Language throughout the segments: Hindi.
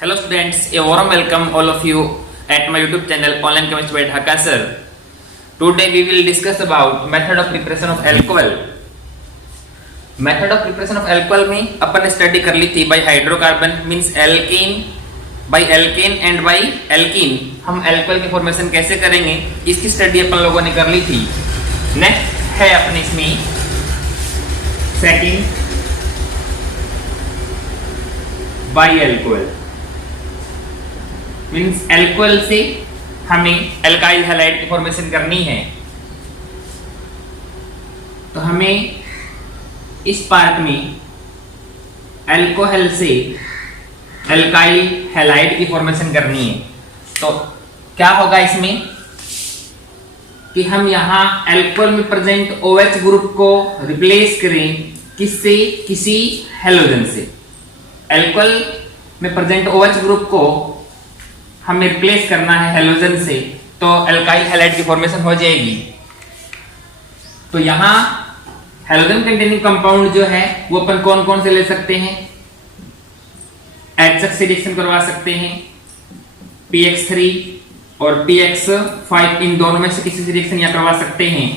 Hello students, a warm welcome all of you at my YouTube channel Online Chemistry by Dhaka sir. Today we will discuss about method of preparation of alcohol. Method of preparation of alcohol में अपन स्टडी कर ली थी by hydrocarbon means alkane, by alkane and by alkene हम alcohol की फॉर्मेशन कैसे करेंगे इसकी स्टडी अपन लोगों ने कर ली थी. नेक्स्ट है अपने इसमें second by alcohol means alcohol से हमें अल्काइल हैलाइड की फॉर्मेशन करनी है. तो हमें इस पार्ट में अल्कोहल से अल्काइल हैलाइड की फॉर्मेशन करनी है. तो क्या होगा इसमें कि हम यहां अल्कोहल में प्रेजेंट OH ग्रुप को रिप्लेस करें किससे, किसी हैलोजन से. अल्कोहल में प्रेजेंट OH ग्रुप को हमें रिप्लेस करना है हैलोजन से, तो अल्काइल हैलाइड की फॉर्मेशन हो जाएगी. तो यहां हैलोजन कंटेनिंग कंपाउंड जो है वो अपन कौन कौन से ले सकते हैं. HX से रिएक्शन करवा सकते हैं, PX3 और PX5 इन दोनों में से किसी से रिएक्शन यहां करवा सकते हैं,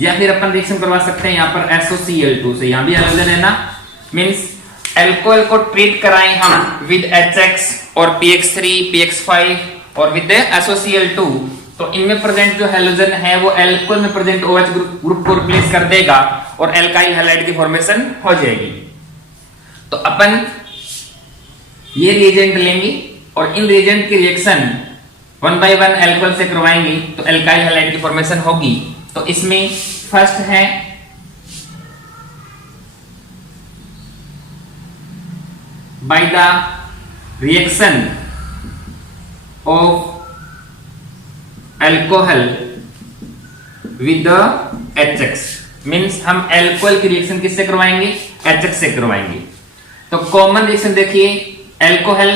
या फिर अपन रिएक्शन करवा सकते हैं यहां पर SOCl2 से. यहां भी हैलोजन है ना, मींस अल्कोहल को ट्रीट कराएं हम विद HX और PX3 PX5 और विद SOCl2, तो इनमें प्रेजेंट जो हैलोजन है वो अल्कोहल में प्रेजेंट OH ग्रुप को रिप्लेस कर देगा और अल्काइल हैलाइड की फॉर्मेशन हो जाएगी. तो अपन ये रिएजेंट लेंगे और इन रिएजेंट की reaction one by one alcohol से करवाएंगे तो अल्काइल हैलाइड की फॉर्मेशन होगी. तो इसमें फर्स्ट है by the reaction of alcohol with the HX means हम अल्कोहल की रिएक्शन किससे करवाएंगे, HX से करवाएंगे. तो कॉमन रिएक्शन देखिए, अल्कोहल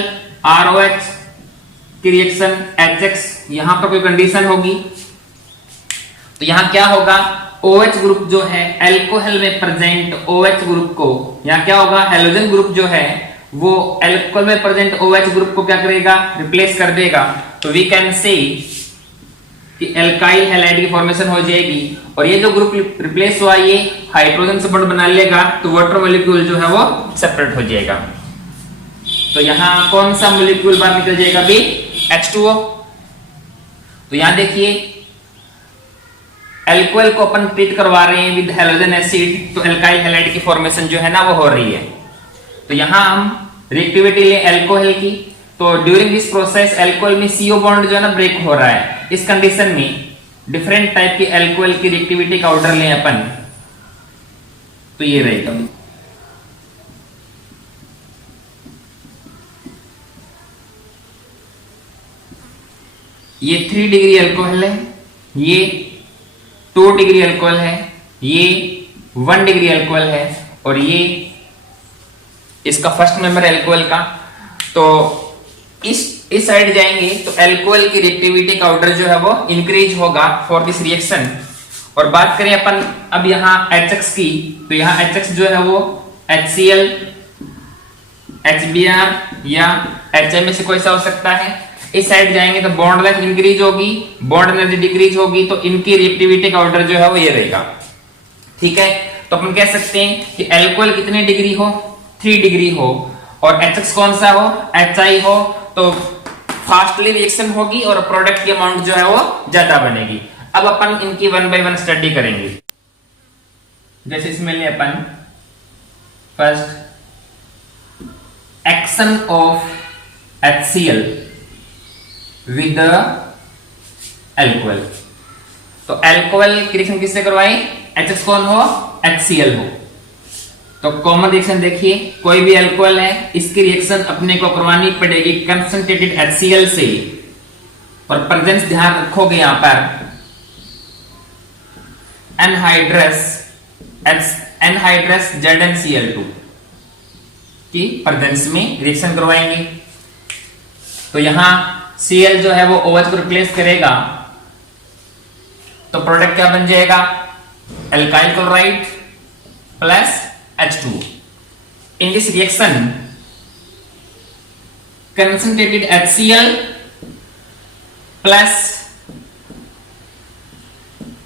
ROH की रिएक्शन HX, यहां पर कोई कंडीशन होगी तो यहां क्या होगा, OH ग्रुप जो है अल्कोहल में प्रेजेंट OH ग्रुप को, यहां क्या होगा, हैलोजन ग्रुप जो है वो अल्कोहल में प्रेजेंट OH ग्रुप को क्या करेगा, रिप्लेस कर देगा. तो वी कैन से कि अल्काइल हैलाइड की फॉर्मेशन हो जाएगी. और ये जो ग्रुप रिप्लेस हुआ ये हाइड्रोजन से बॉन्ड बना लेगा तो वाटर मॉलिक्यूल जो है वो सेपरेट हो जाएगा. तो यहां कौन सा मॉलिक्यूल बाहर निकल जाएगा भी, H2O. तो यहां देखिए अल्कोहल को अपन ट्रीट करवा रहे हैं विद हैलोजन एसिड, तो अल्काइल हैलाइड की फॉर्मेशन जो है ना वो हो रही है. तो यहां हम रिएक्टिविटी ले अल्कोहल की, तो ड्यूरिंग दिस प्रोसेस अल्कोहल में CO बॉन्ड जो है ना ब्रेक हो रहा है. इस कंडीशन में डिफरेंट टाइप की अल्कोहल की रिएक्टिविटी का ऑर्डर लें अपन, तो ये रहेगा. ये 3 डिग्री अल्कोहल है, ये 2 डिग्री अल्कोहल है, ये 1 डिग्री अल्कोहल है और ये इसका फर्स्ट मेंबर अल्कोहल का. तो इस साइड जाएंगे तो अल्कोहल की रिएक्टिविटी का ऑर्डर जो है वो इंक्रीज होगा फॉर दिस रिएक्शन. और बात करें अपन अब यहाँ HX की, तो यहाँ HX जो है वो HCl, HBr या HM में से कोई सा हो सकता है. इस साइड जाएंगे तो बॉन्ड लेंथ इंक्रीज होगी, बॉन्ड एनर्जी डिक्रीज होगी, तो इनकी रिएक्टिविटी का ऑर्डर जो है वो ये रहेगा. ठीक है, तो अपन कह सकते हैं कि अल्कोहल कितने डिग्री हो, 3 डिग्री हो, और HX कौन सा हो, HI हो, तो फास्टली रिएक्शन होगी और प्रोडक्ट की अमाउंट जो है वो ज्यादा बनेगी. अब अपन इनकी वन बाय वन स्टडी करेंगे. जैसे इसमें ले अपन first action of HCl with alcohol. तो अल्कोहल की रिएक्शन किससे करवाएं, HX कौन हो, HCl हो. तो कॉमन रिएक्शन देखिए, कोई भी अल्कोहल है इसकी रिएक्शन अपने को करवानी पड़ेगी कंसंट्रेटेड HCl से, और प्रेजेंस ध्यान रखोगे यहां पर एनहाइड्रस ZnCl2 की प्रेजेंस में रिएक्शन करवाएंगे. तो यहां Cl जो है वो OH को रिप्लेस करेगा, तो प्रोडक्ट क्या बन जाएगा, alkyl chloride plus H2. In this reaction concentrated HCl plus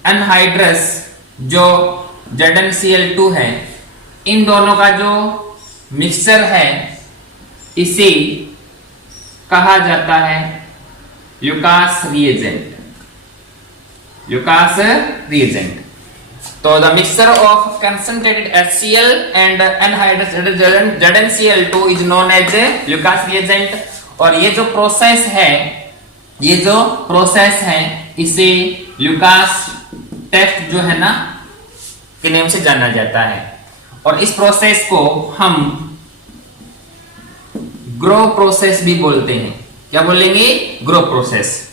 anhydrous जो ZnCl2 है, इन दोनों का जो मिक्सचर है इसे कहा जाता है ल्यूकास रिएजेंट। Lucas reagent. तो the mixture of concentrated HCl and anhydrous ZnCl2 is known as Lucas reagent. और ये जो प्रोसेस है इसे ल्यूकास टेस्ट जो है ना के नाम से जाना जाता है। और इस प्रोसेस को हम ग्रो प्रोसेस भी बोलते हैं। क्या बोलेंगे? Grow process.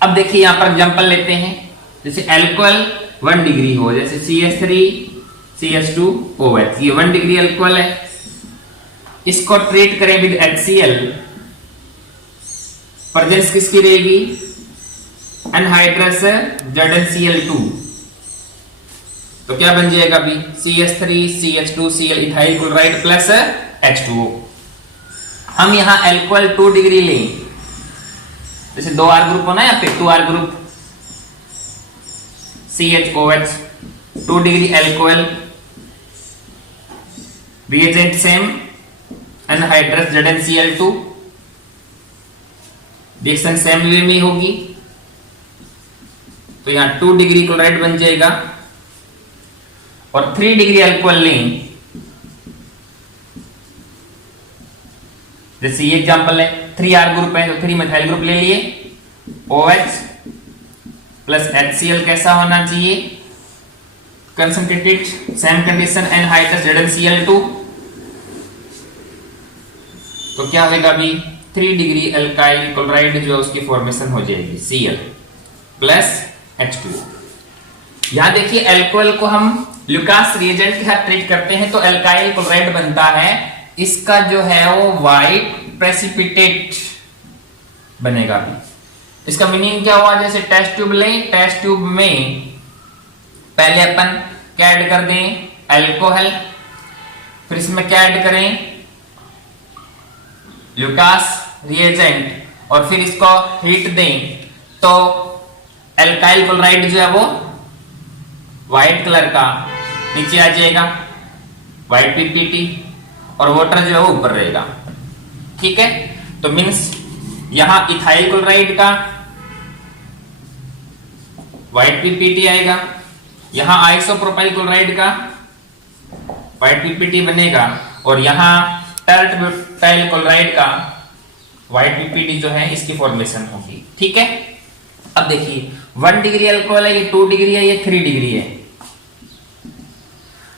अब देखिए यहां पर एग्जांपल लेते हैं, जैसे अल्कोहल 1 डिग्री हो, जैसे CH3CH2OH, ये 1 डिग्री अल्कोहल है। इसको ट्रीट करें विद HCl, प्रेजेंस किसकी रहेगी? Anhydrous ZnCl2। तो क्या बन जाएगा अभी? CH3CH2Cl ethyl chloride plus H2O। हम यहां अल्कोहल 2 डिग्री लें, जैसे 2R ग्रुप होना है यहाँ पे, 2R group CHOH 2 degree alcohol, reagent same anhydrous ZnCl2, reaction same way में होगी। तो यहां 2 डिग्री क्लोराइड बन जाएगा। और 3 डिग्री अल्कोहल लें, जैसे ये एग्जांपल है 3R ग्रुप है तो 3 मिथाइल ग्रुप ले लिए, OH प्लस HCl कैसा होना चाहिए? Concentrated same condition anhydrous ZnCl2। तो क्या होगा अभी? 3 डिग्री अल्काइल क्लोराइड जो उसकी फॉर्मेशन हो जाएगी Cl प्लस H2O। यहां देखिए अल्कोहल को हम ल्यूकास रिएजेंट के साथ ट्रीट करते हैं तो अल्काइल क्लोराइड बनता है, इसका जो है वो व्हाइट प्रेसिपिटेट बनेगा। इसका मीनिंग क्या हुआ? जैसे टेस्ट ट्यूब लें, टेस्ट ट्यूब में पहले अपन क्या ऐड कर दें? अल्कोहल, फिर इसमें क्या ऐड करें? ल्यूकास रिएजेंट, और फिर इसको हीट दें तो अल्काइल क्लोराइड जो है वो व्हाइट कलर का नीचे आ जाएगा, व्हाइट पीपीटी, और वाटर जो है वो ऊपर रहेगा। ठीक है, तो मींस यहां इथाइल क्लोराइड का व्हाइट पीपीटी आएगा, यहां आइसोप्रोपाइल क्लोराइड का व्हाइट पीपीटी बनेगा, और यहां टर्टब्यूटाइल क्लोराइड का व्हाइट पीपीटी जो है इसकी फॉर्मेशन होगी। ठीक है, अब देखिए 1 डिग्री अल्कोहल है, ये 2 डिग्री है, ये 3 डिग्री है।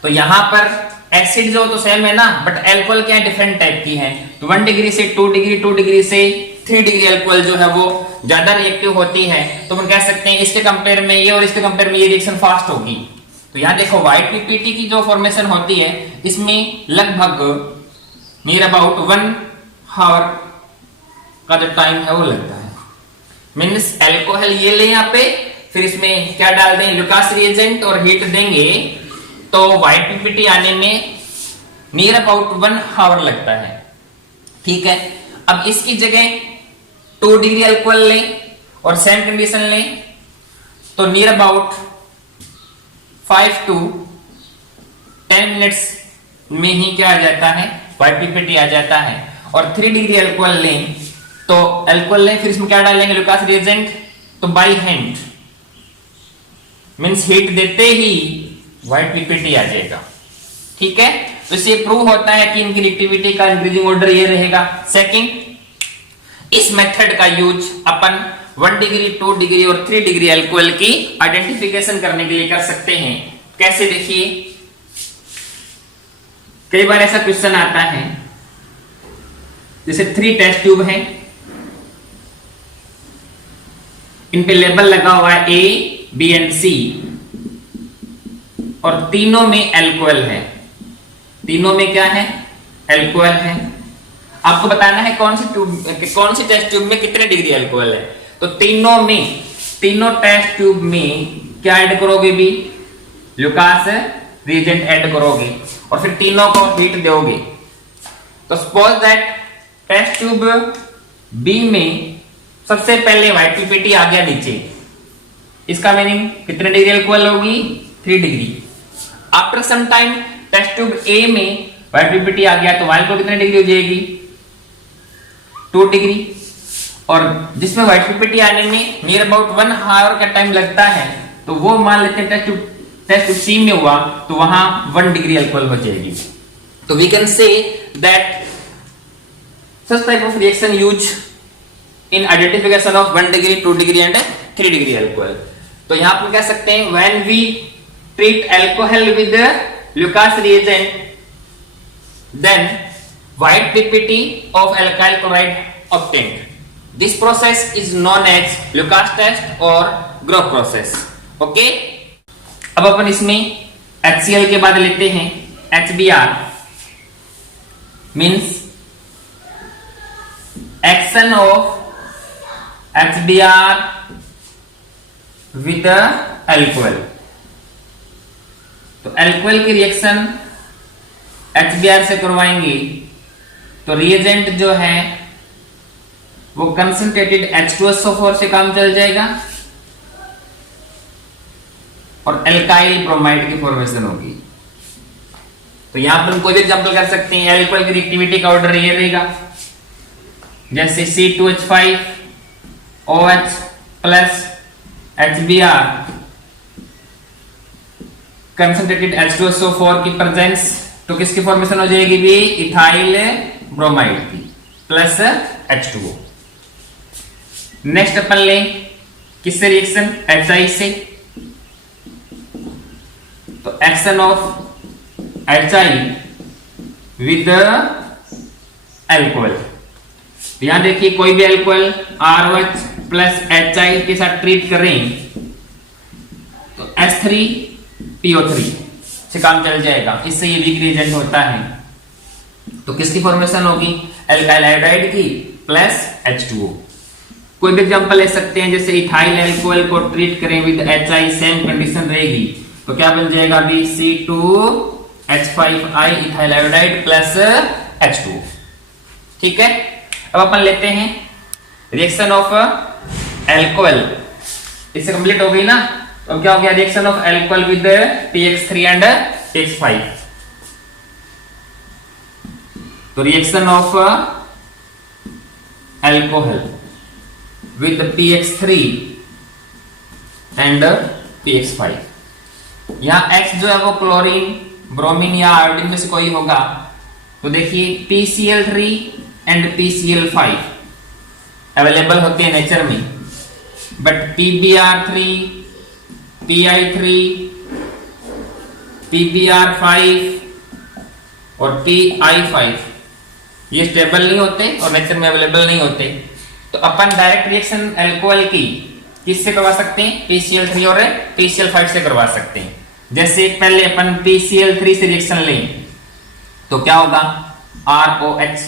तो यहां पर एसिड जो तो सेम है ना, बट अल्कोहल क्या डिफरेंट टाइप की है। तो 1 डिग्री से 2 डिग्री, 2 डिग्री से 3 डिग्री अल्कोहल जो है वो ज्यादा रिएक्टिव होती है। तो हम कह सकते हैं इसके कंपेयर में ये और इसके कंपेयर में ये रिएक्शन फास्ट होगी। तो यहां देखो व्हाइट पीपीटी की जो फॉर्मेशन होती है इसमें लगभग नियर अबाउट 1 आवर का जो टाइम है वो लगता है। मीन्स अल्कोहल ये ले यहाँ पे, फिर इसमें क्या डाल दें? ल्यूकास रिएजेंट, और हीट देंगे तो व्हाइट पीपीटी आने में नियर अबाउट 1 आवर लगता है। ठीक है, अब इसकी जगह 2 डिग्री अल्कोहल लें और सेम कंडीशन लें तो नियर अबाउट 5 to 10 मिनट्स में ही क्या आ जाता है? व्हाइट पीपीटी आ जाता है। और 3 डिग्री अल्कोहल लें तो अल्कोहल लें, फिर इसमें क्या डालेंगे? ल्यूकास रिएजेंट, तो बाय हैंड मींस हीट देते ही व्हाइट पीपीटी आ जाएगा। ठीक है, तो इससे प्रूव होता है कि इनकी रिएक्टिविटी का इंक्रीजिंग ऑर्डर ये रहेगा। सेकंड, इस मेथड का यूज अपन 1 डिग्री, 2 डिग्री और 3 डिग्री अल्कोहल की आइडेंटिफिकेशन करने के लिए कर सकते हैं। कैसे? देखिए, कई बार ऐसा क्वेश्चन आता है, जैसे 3 टेस्ट ट्यूब हैं, इन पे लेबल लगा हुआ है A, B एंड C, और तीनों में अल्कोहल है। तीनों में क्या है? अल्कोहल है। आपको बताना है कौन सी टेस्ट ट्यूब में कितने डिग्री अल्कोहल है। तो तीनों टेस्ट ट्यूब में क्या ऐड करोगे? भी ल्यूकास रिएजेंट ऐड करोगे और फिर तीनों को हीट दोगे। तो suppose that test tube B में सबसे पहले व्हाइट पीपीटी आ गया नीचे, इसका मीनिंग कितने डिग्री अल्कोहल होगी? 3 degree. After some time test tube A में व्हाइट पीपीटी आ गया तो अल्कोहल कितने डिग्री हो जाएगी? 2 डिग्री। और जिसमें व्हाइट पीपीटी आने में नियर अबाउट 1 आवर का टाइम लगता है, तो वो मान लेते हैं टेस्ट ट्यूब सी में हुआ तो वहां 1 डिग्री अल्कोहल हो जाएगी। तो we can say that such type of reaction used in identification of 1 degree, 2 degree and 3 degree alcohol. तो यहां पर कह सकते हैं when we treat alcohol with Lucas reagent, then white ppt of alkyl chloride obtained. This process is known as Lucas test or Groth process. Okay? अब अपन इसमें HCl के बाद लेते हैं HBr, means action of HBr with the alcohol. तो अल्कोहल की रिएक्शन HBr से करवाएंगे तो रिएजेंट जो है वो कंसंट्रेटेड H2SO4 से काम चल जाएगा और एल्काइल ब्रोमाइड की फॉर्मेशन होगी। तो यहां पर हम कोई भी एग्जांपल कर सकते हैं। अल्कोहल की रिएक्टिविटी का ऑर्डर ये रहेगा, जैसे C2H5 OH plus HBr concentrated H2SO4 की प्रेजेंस, तो किसकी फॉर्मेशन हो जाएगी भी? इथाइल ब्रोमाइड की प्लस H2O। नेक्स्ट अपन ले किससे रिएक्शन? HI से। तो action of HI with alcohol, यहां देखिए कोई भी अल्कोहल ROH प्लस HI के साथ ट्रीट करें तो H3PO3 से काम चल जाएगा, इससे ये वीक रिएजेंट होता है। तो किसकी फॉर्मेशन होगी? एल्काइल आयोडाइड की प्लस H2O। कोई भी एग्जांपल ले सकते हैं, जैसे इथाइल अल्कोहल को ट्रीट करें विद HI, सेम कंडीशन रहेगी तो क्या बन जाएगा अभी? C2H5I ethyl iodide plus H2O। ठीक है, अब अपन लेते हैं रिएक्शन ऑफ अल्कोहल, इससे कंप्लीट हो गई ना। तो अब क्या हो गया? Reaction of alcohol with PX3 and PX5। तो reaction of alcohol with PX3 and PX5, यहां X जो है वो क्लोरीन, ब्रोमीन या आयोडीन में से कोई होगा। तो देखिए PCl3 एंड PCl5 अवेलेबल होते हैं नेचर में, बट PbR3, Pi3, PbR5 और Pi5 ये स्टेबल नहीं होते और नेचर में अवेलेबल नहीं होते। तो अपन डायरेक्ट रिएक्शन अल्कोहल की किससे करवा सकते हैं? PCl3 और PCl5 से करवा सकते हैं। जैसे पहले अपन PCl3 से रिएक्शन लें तो क्या होगा? ROH।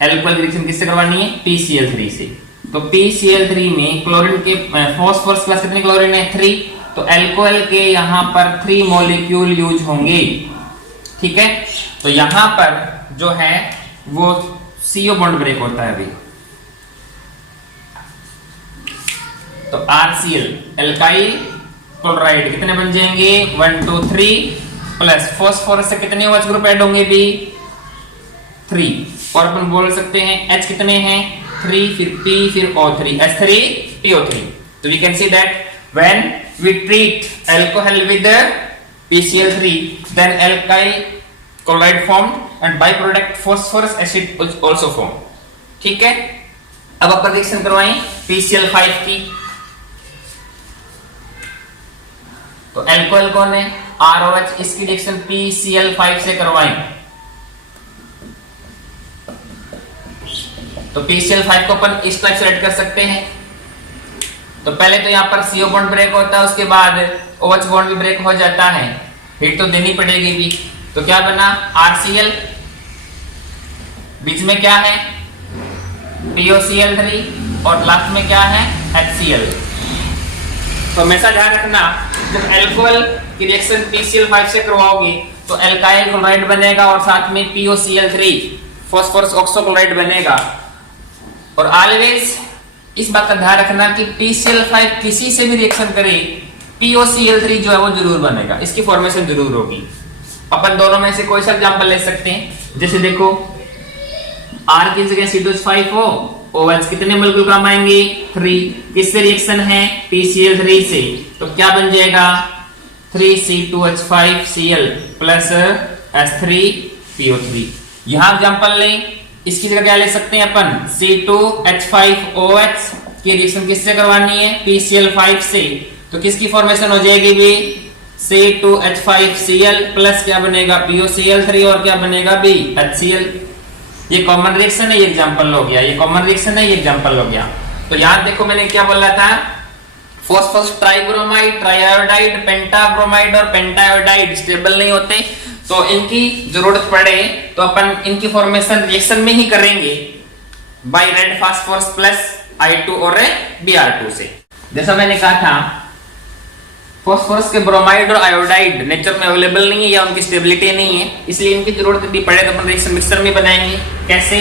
अल्कोहल रिएक्शन किससे करवानी है? PCl3 से। तो PCl3 में क्लोरीन के फॉस्फोरस प्लस कितने क्लोरीन है? 3। तो अल्कोहल के यहां पर 3 मॉलिक्यूल यूज होंगे। ठीक है, तो यहां पर जो है वो CO बॉन्ड ब्रेक होता है अभी। तो RCl एल्काइल क्लोराइड कितने बन जाएंगे? 1 2 3 प्लस फॉस्फोरस से कितने OH ग्रुप ऐड होंगे भी? 3। और अपन बोल सकते हैं H कितने हैं? 3, फिर P, फिर O3, H3PO3। तो we can see that when we treat alcohol with PCl3 then alkyl chloride formed and by product phosphorous acid also form. ठीक है, अब अपन रिएक्शन करवाएं PCl5 की। तो अल्कोहल कौन है? ROH, इसकी रिएक्शन PCl5 से करवाएं। तो PCl5 को अपन इस टाइप से राइट कर सकते हैं। तो पहले तो यहाँ पर CO बॉन्ड ब्रेक होता है, उसके बाद OH बॉन्ड भी ब्रेक हो जाता है, हीट तो देनी पड़ेगी भी। तो क्या बना? RCl, बीच में क्या है? POCl3 और लास्ट में क्या है? HCl। तो हमेशा ध्यान रखना, जब अल्कोहल की रिएक्शन PCl5 से करवाओगे तो एल्काइल क्लोराइड बनेगा और साथ में POCl3 फास्फोरस ऑक्सोक्लोराइड बनेगा। और ऑलवेज इस बात का ध्यान रखना कि PCl5 किसी से भी रिएक्शन करे POCl3 जो है वो जरूर बनेगा, इसकी फॉर्मेशन जरूर होगी। अपन दोनों में से कोई सा एग्जांपल ले सकते हैं, जैसे देखो R की जगह C2H5 हो, OH कितने मोलेक्यूल काम आएंगे 3, किससे रिएक्शन है PCl3 से, तो क्या बन जाएगा 3C2H5Cl प्लस H3PO3। यहां एग्जांपल लें, इसकी जगह क्या ले सकते हैं अपन C2H5OH की रिएक्शन किससे करवानी है PCl5 से, तो किसकी फॉर्मेशन हो जाएगी भी C2H5Cl प्लस क्या बनेगा POCl3 और क्या बनेगा भी HCl। ये कॉमन रिएक्शन है, ये एग्जांपल हो गया, ये कॉमन रिएक्शन है, ये एग्जांपल हो गया। तो याद देखो मैंने क्या बोला था, फॉस्फोरस ट्राइब्रोमाइड, ट्राइआयोडाइड, पेंटाब्रोमाइड और पेंटायोडाइड स्टेबल नहीं होते, तो इनकी जरूरत पड़े तो अपन इनकी फॉर्मेशन रिएक्शन में ही करेंगे bye red phosphorus plus I2 और Br2 से। जैसा मैंने कहा था फास्फोरस के ब्रोमाइड और आयोडाइड नेचर में अवेलेबल नहीं है या उनकी स्टेबिलिटी नहीं है, इसलिए इनकी जरूरत यदि पड़े तो अपन रिएक्शन मिक्सर में बनाएंगे। कैसे,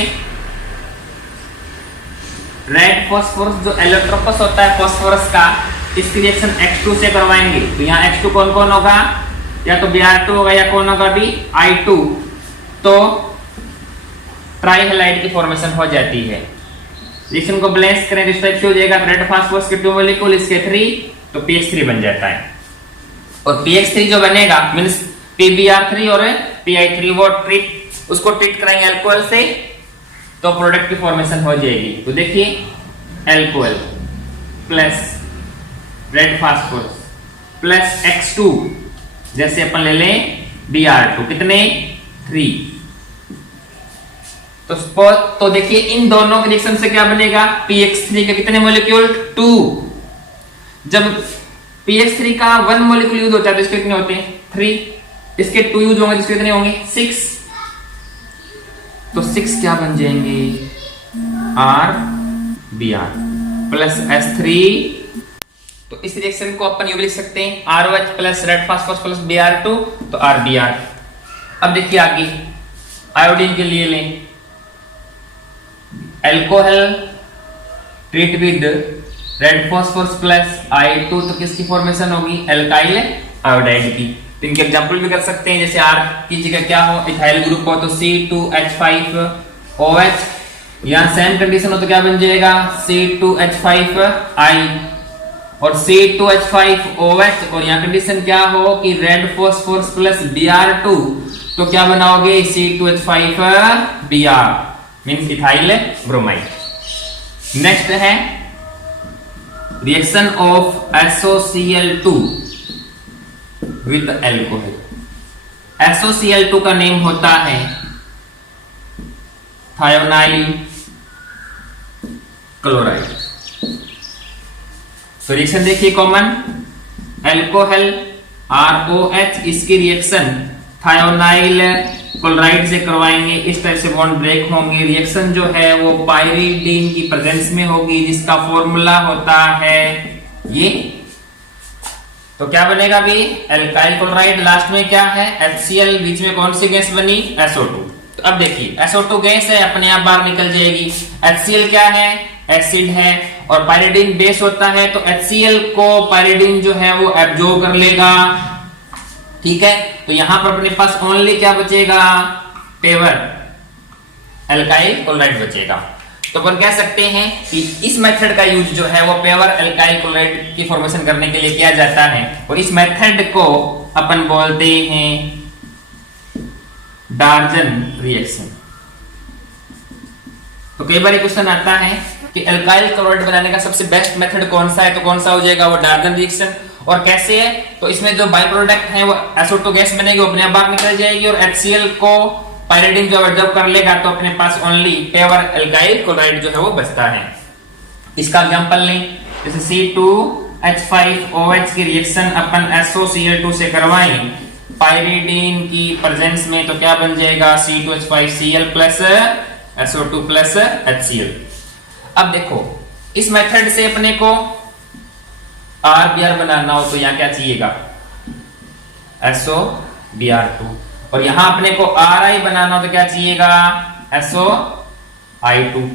रेड फास्फोरस जो एलोट्रोपस होता है फास्फोरस का, इसकी रिएक्शन X2 से करवाएंगे। तो यहाँ X2 कौन कौन होगा, या तो Br2 होगा या कौन होगा भी I2, तो ट्राइहैलाइड की फॉर्मेशन हो जाती है। रिएक्शन को बैलेंस करें तो इस टाइप से हो जाएगा, रेड फास्फोरस के 2 मॉलिक्यूल, इसके 3, तो PH3 बन जाता है। और PX3 जो बनेगा मींस PBr3 और PI3 वो उसको ट्रीट कराएंगे अल्कोहल से, तो प्रोडक्ट की फॉर्मेशन हो जाएगी। तो देखिए alcohol plus red phosphorus plus X2, जैसे अपन ले लें Br2 कितने 3, तो देखिए इन दोनों के रिएक्शन से क्या बनेगा PX3 के कितने मॉलिक्यूल 2। जब PX3 का 1 मॉलिक्यूल यूज होता है तो इसके कितने होते हैं 3, इसके 2 यूज होंगे तो इसके कितने होंगे 6, तो 6 क्या बन जाएंगे RBr प्लस H3। तो इस रिएक्शन को अपन यूं लिख सकते हैं ROH plus red phosphorus plus Br2, तो RBr। अब देखिए आगे आयोडीन के लिए लें, alcohol treat with red phosphorus plus I2, तो किसकी फॉर्मेशन होगी अल्काइल आयोडाइड की। तो इनके एग्जांपल भी कर सकते हैं, जैसे R की जगह क्या हो इथाइल ग्रुप हो तो C2H5OH, यहां सेम कंडीशन हो तो क्या बन जाएगा C2H5I और C2H5OH, और यहां कंडीशन क्या हो कि रेड फास्फोरस प्लस Br2, तो क्या बनाओगे C2H5Br means ethyl bromide. Next है reaction of SOCl2 with alcohol. SOCl2 का नेम होता है थायोनाइल क्लोराइड। तो रिएक्शन देखिए कॉमन, अल्कोहल ROH, इसकी रिएक्शन थायोनाइल क्लोराइड से करवाएंगे, इस तरह से बॉन्ड ब्रेक होंगे। रिएक्शन जो है वो पाइरीडीन की प्रेजेंस में होगी, जिसका फॉर्मूला होता है ये। तो क्या बनेगा भी अल्काइल क्लोराइड, लास्ट में क्या है HCl, बीच में कौन सी गैस बनी SO2। तो अब देखिए SO2 गैस है अपने आप बाहर निकल जाएगी, HCl क्या है एसिड है, और पाइरीडीन बेस होता है, तो HCl को पाइरीडीन जो है वो एब्जॉर्ब कर लेगा। ठीक है, तो यहां पर अपने पास ओनली क्या बचेगा पेवर अल्काइल क्लोराइड बचेगा। तो अपन कह सकते हैं कि इस मेथड का यूज जो है वो पेवर अल्काइल क्लोराइड की फॉर्मेशन करने के लिए किया जाता है, और इस मेथड को अपन बोलते हैं डार्जन रिएक्शन। तो कई बार क्वेश्चन आता है कि अल्काइल क्लोराइड बनाने का सबसे बेस्ट मेथड कौन सा है, तो कौन सा हो जाएगा वो डार्जन रिएक्शन। और कैसे है, तो इसमें जो बाई प्रोडक्ट है वो SO2 गैस बनेगी, वो अपने आप बाहर निकल जाएगी, और HCl को पाइरीडीन जो एब्जॉर्ब कर लेगा, तो अपने पास ओनली पेवर अल्काइल क्लोराइड जो है वो बचता है। इसका एग्जांपल लें, जैसे C2H5OH की रिएक्शन अपन SOCl2 से करवाएं पाइरीडीन की प्रेजेंस में, तो क्या बन जाएगा C2H5Cl plus SO2 plus HCl। अब देखो इस मेथड से अपने को RBr बनाना हो तो यहाँ क्या चाहिएगा SOBr2, और यहां अपने को RI बनाना हो तो क्या चाहिएगा SO2।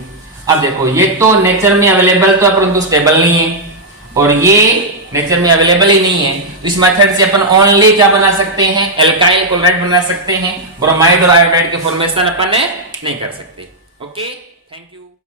अब देखो ये तो नेचर में अवेलेबल तो है परंतु स्टेबल नहीं है, और ये नेचर में अवेलेबल ही नहीं है। इस मेथड से अपन ओनली क्या बना सकते हैं, एल्काइल क्लोराइड बना सकते हैं, ब्रोमाइड और आयोडाइड के फॉर्मेशन अपन नहीं कर सकते। ओके।